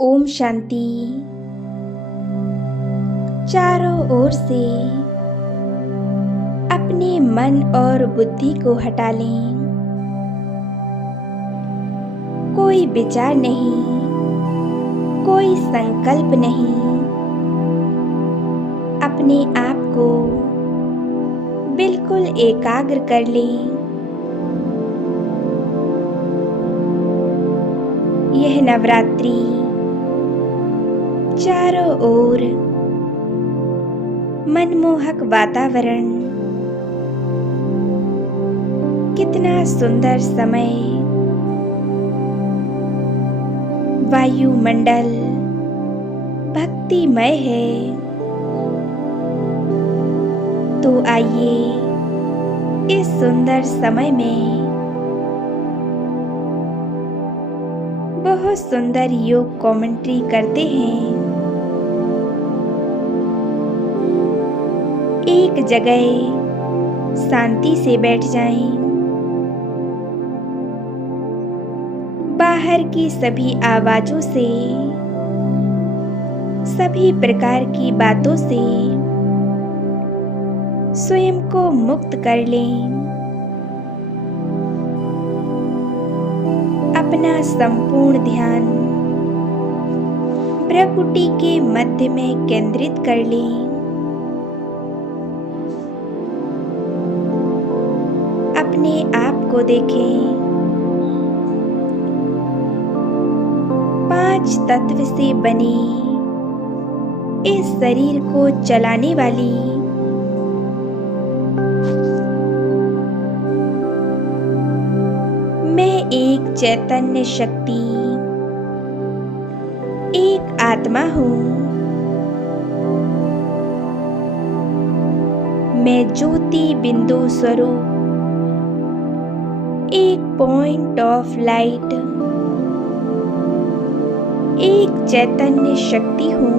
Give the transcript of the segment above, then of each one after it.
ओम शांति। चारों ओर से अपने मन और बुद्धि को हटा लें। कोई विचार नहीं, कोई संकल्प नहीं। अपने आप को बिल्कुल एकाग्र कर लें। यह नवरात्रि चारों ओर मनमोहक वातावरण, कितना सुंदर समय, वायुमंडल भक्तिमय है। तो आइए इस सुंदर समय में बहुत सुंदर योग कमेंट्री करते हैं। एक जगह शांति से बैठ जाएं। बाहर की सभी आवाजों से, सभी प्रकार की बातों से स्वयं को मुक्त कर लें। अपना संपूर्ण ध्यान प्रकृति के मध्य में केंद्रित कर लें। अपने आप को देखें। 5 तत्व से बने इस शरीर को चलाने वाली मैं एक चैतन्य शक्ति, एक आत्मा हूँ। मैं ज्योति बिंदु स्वरूप, एक पॉइंट ऑफ लाइट, एक चैतन्य शक्ति हूँ।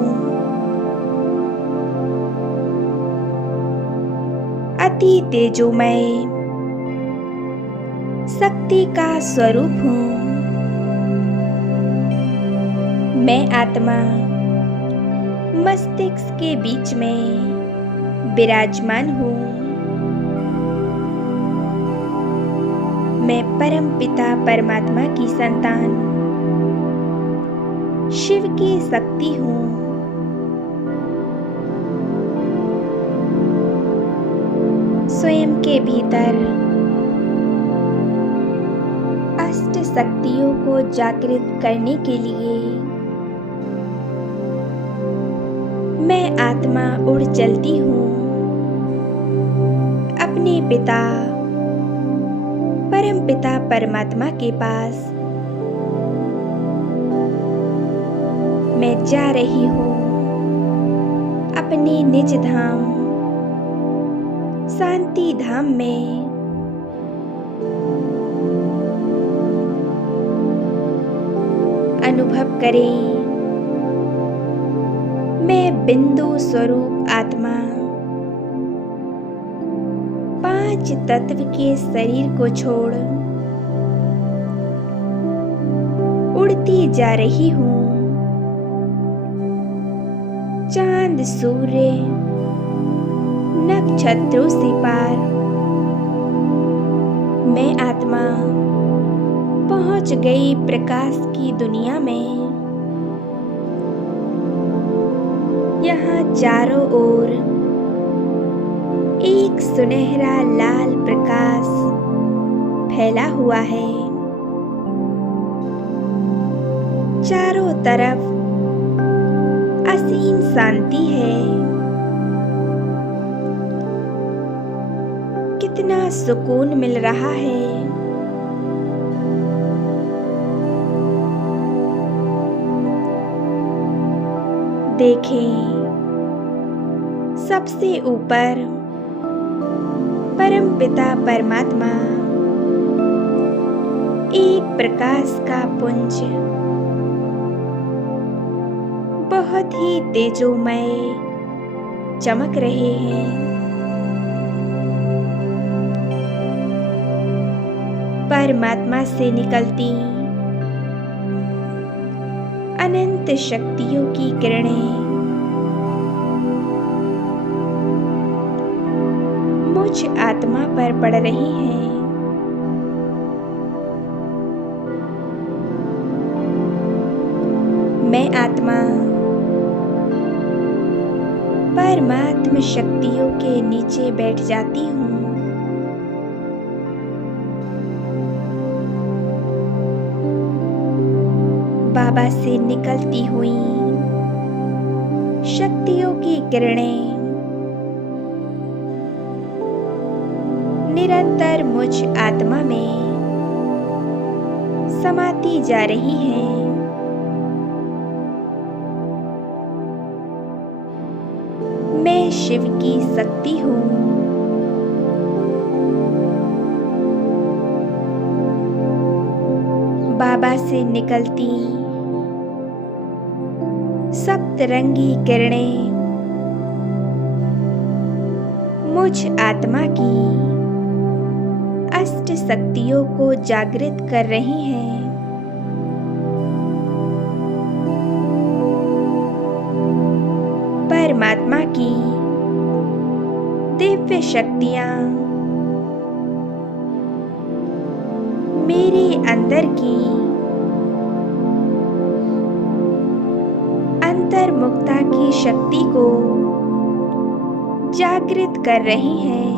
अति तेजोमय शक्ति का स्वरूप हूँ। मैं आत्मा मस्तिष्क के बीच में विराजमान हूँ। मैं परम पिता परमात्मा की संतान, शिव की शक्ति हूँ। स्वयं के भीतर अष्ट शक्तियों को जागृत करने के लिए मैं आत्मा उड़ चलती हूँ अपने पिता परम पिता परमात्मा के पास। मैं जा रही हूँ अपने निज धाम शांति धाम में। अनुभव करें, मैं बिंदु स्वरूप आत्मा 5 तत्व के शरीर को छोड़ उड़ती जा रही हूँ। चांद सूर्य नक्षत्रों से पार मैं आत्मा पहुंच गई प्रकाश की दुनिया में। यहाँ चारों ओर एक सुनहरा लाल प्रकाश फैला हुआ है। चारों तरफ असीम शांति है। कितना सुकून मिल रहा है। देखें, सबसे ऊपर परम पिता परमात्मा एक प्रकाश का पुंज बहुत ही तेजोमय चमक रहे हैं। परमात्मा से निकलती अनंत शक्तियों की किरणें मुझ आत्मा पर पड़ रही हैं। मैं आत्मा परमात्म शक्तियों के नीचे बैठ जाती हूँ। बाबा से निकलती हुई शक्तियों की किरणें निरंतर मुझ आत्मा में समाती जा रही हैं। मैं शिव की शक्ति हूँ। बाबा से निकलती सप्तरंगी किरणें मुझ आत्मा की अष्ट शक्तियों को जागृत कर रही हैं। परमात्मा की दिव्य शक्तियाँ मेरे अंदर की अंतर्मुखता की शक्ति को जागृत कर रही हैं।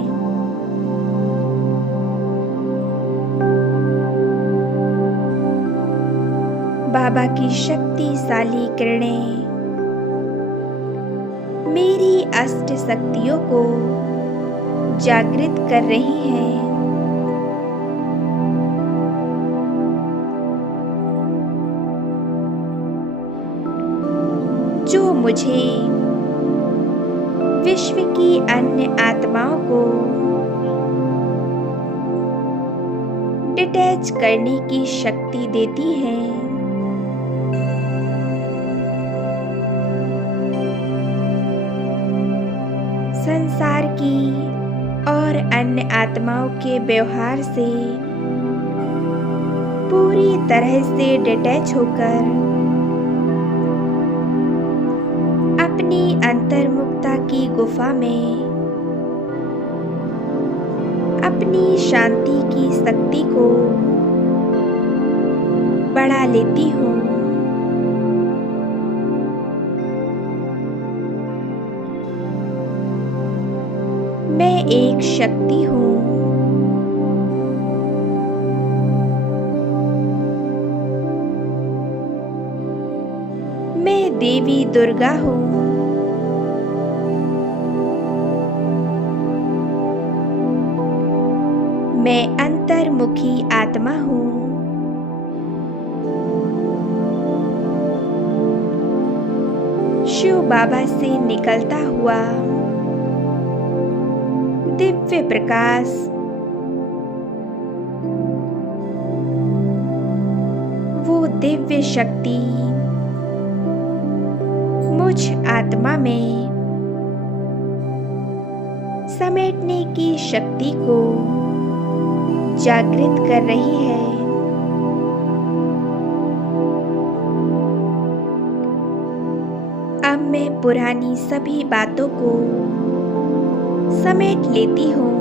बाबा की शक्तिशाली किरणें मेरी अष्ट शक्तियों को जागृत कर रही हैं। जो मुझे विश्व की अन्य आत्माओं को डिटैच करने की शक्ति देती हैं। संसार की और अन्य आत्माओं के व्यवहार से पूरी तरह से डिटैच होकर अपनी अंतर्मुखता की गुफा में अपनी शांति की शक्ति को बढ़ा लेती हूँ। मैं एक शक्ति हूँ। मैं देवी दुर्गा हूँ। मैं अंतर्मुखी आत्मा हूँ। शिव बाबा से निकलता हुआ दिव्य प्रकाश वो दिव्य शक्ति मुझ आत्मा में समेटने की शक्ति को जागृत कर रही है। अब मैं पुरानी सभी बातों को समेट लेती हूँ।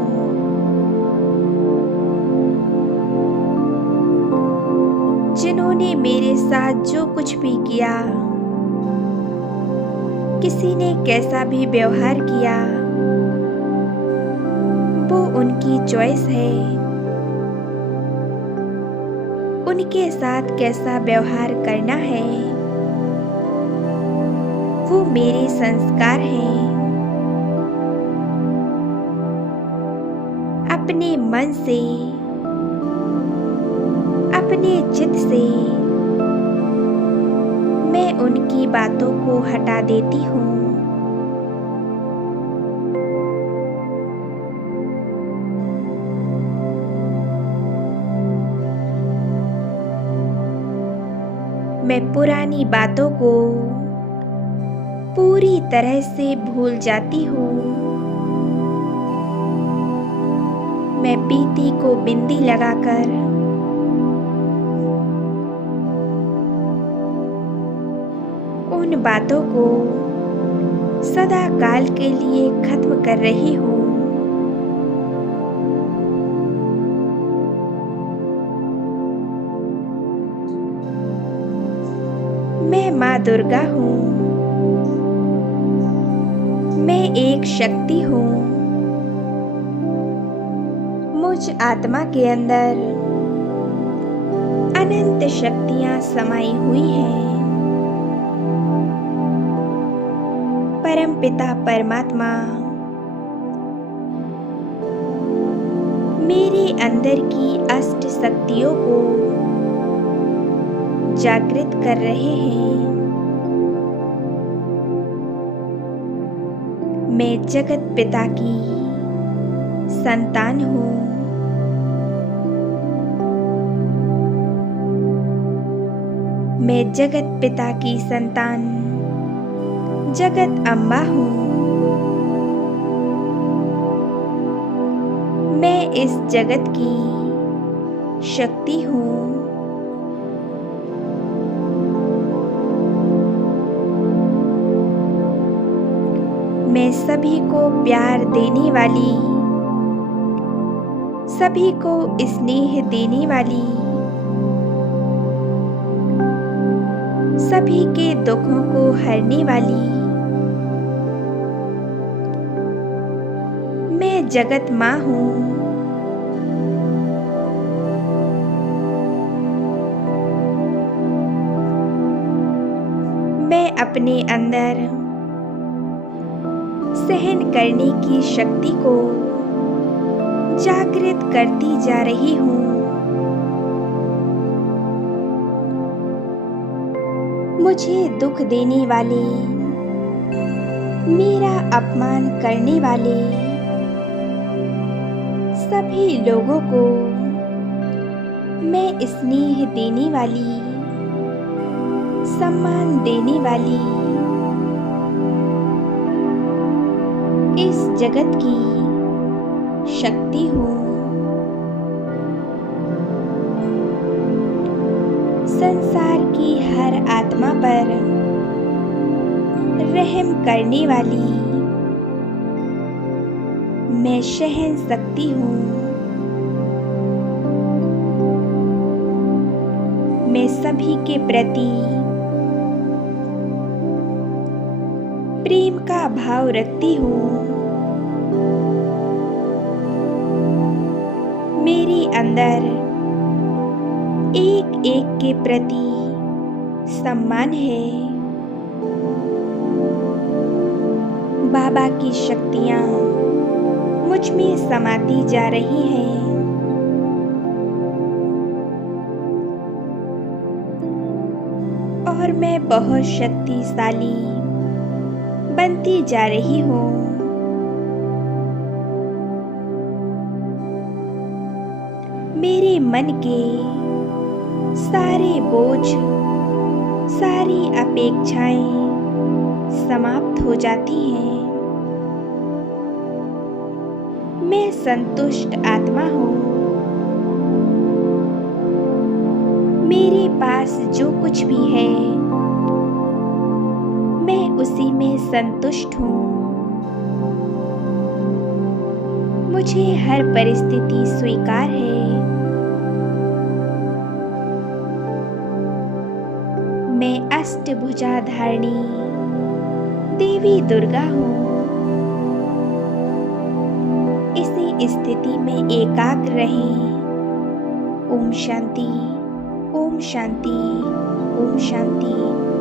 जिन्होंने मेरे साथ जो कुछ भी किया, किसी ने कैसा भी व्यवहार किया, वो उनकी चॉइस है। उनके साथ कैसा व्यवहार करना है वो मेरे संस्कार हैं। अपने मन से, अपने चित्त से मैं उनकी बातों को हटा देती हूँ। मैं पुरानी बातों को पूरी तरह से भूल जाती हूँ। मैं बीती को बिंदी लगाकर उन बातों को सदा काल के लिए खत्म कर रही हूँ। मैं माँ दुर्गा हूँ। मैं एक शक्ति हूँ। मुझ आत्मा के अंदर अनंत शक्तियाँ समाई हुई हैं। परमपिता परमात्मा मेरे अंदर की अष्ट शक्तियों को जागृत कर रहे हैं। मैं जगत पिता की संतान हूँ। मैं जगत पिता की संतान जगत अम्बा हूँ। मैं इस जगत की शक्ति हूँ। मैं सभी को प्यार देने वाली, सभी को स्नेह देने वाली, सभी के दुखों को हरने वाली मैं जगत माँ हूँ। मैं अपने अंदर सहन करने की शक्ति को जागृत करती जा रही हूँ। मुझे दुख देने वाले, मेरा अपमान करने वाले सभी लोगों को मैं स्नेह देने वाली, सम्मान देने वाली इस जगत की शक्ति हूँ। संसार की हर आत्मा पर रहम करने वाली मैं सहन शक्ति हूँ। मैं सभी के प्रति प्रेम का भाव रखती हूँ। मेरे अंदर एक एक के प्रति सम्मान है। बाबा की शक्तियाँ मुझ में समाती जा रही हैं। और मैं बहुत शक्तिशाली बनती जा रही हूँ। मेरे मन के सारे बोझ, सारी अपेक्षाएं समाप्त हो जाती हैं। मैं संतुष्ट आत्मा हूँ। मेरे पास जो कुछ भी है मैं उसी में संतुष्ट हूँ। मुझे हर परिस्थिति स्वीकार है। मैं अष्टभुजाधारिणी देवी दुर्गा हूँ। इसी स्थिति में एकाग्र रहें। ओम शांति, ओम शांति, ओम शांति।